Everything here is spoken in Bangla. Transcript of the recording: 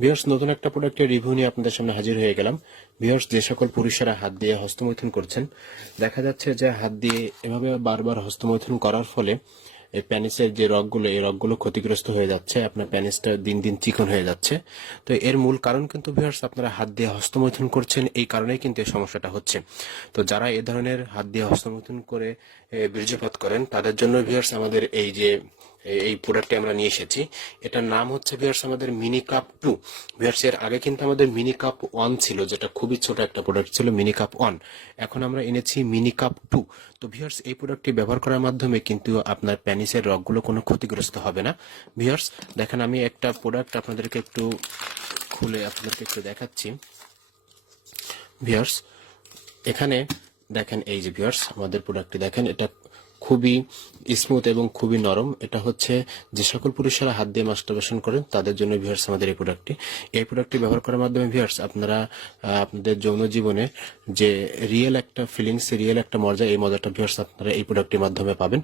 ভিউয়ার্স, নতুন একটা প্রোডাক্টের রিভিউ নিয়ে আপনাদের সামনে হাজির হয়ে গেলাম। ভিউয়ার্স, যে সকল পুরুষেরা হাত দিয়ে হস্তমৈথুন করছেন, দেখা যাচ্ছে যে হাত দিয়ে এভাবে বারবার হস্তমৈথুন করার ফলে এই প্যানিসের যে রগগুলো, এই রগগুলো ক্ষতিগ্রস্ত হয়ে যাচ্ছে, আপনার প্যানিসটা দিন দিন চিকন হয়ে যাচ্ছে। তো এর মূল কারণ কিন্তু ভিউয়ার্স, আপনারা হাত দিয়ে হস্তমৈথুন করছেন, এই কারণেই কিন্তু এই সমস্যাটা হচ্ছে। তো যারা এ ধরনের হাত দিয়ে হস্তমৈথুন করে বীর্যপাত করেন, তাদের জন্য ভিউয়ার্স আমাদের এই প্রোডাক্টটি আমরা নিয়ে এসেছি। এটার নাম হচ্ছে ভিউয়ার্স আমাদের মিনি কাপ 2। ভিউয়ার্স, এর আগে কিন্তু আমাদের মিনি কাপ 1 ছিল, যেটা খুবই ছোট একটা প্রোডাক্ট ছিল, মিনি কাপ 1। এখন আমরা এনেছি মিনি কাপ 2। তো ভিউয়ার্স, এই প্রোডাক্টটি ব্যবহার করার মাধ্যমে কিন্তু আপনার প্যানিসের রগগুলো কোনো ক্ষতিগ্রস্ত হবে না। ভিউয়ার্স, দেখেন আমি একটা প্রোডাক্ট আপনাদেরকে একটু খুলে আপনাদেরকে একটু দেখাচ্ছি। ভিউয়ার্স, এখানে দেখেন, এই যে ভিউয়ার্স আমাদের প্রোডাক্টটি দেখেন, এটা খুবই স্মুথ এবং খুবই নরম। এটা হচ্ছে যে সকল পুরুষেরা হাত দিয়ে মাস্টারবেশন করেন তাদের জন্য ভিউয়ার্স আমাদের এই প্রোডাক্টটি ব্যবহার করার মাধ্যমে ভিউয়ার্স আপনারা আপনাদের যৌন জীবনে যে রিয়েল একটা ফিলিংস, রিয়েল একটা মজা, এই মজাটা ভিউয়ার্স আপনারা এই প্রোডাক্টের মাধ্যমে পাবেন।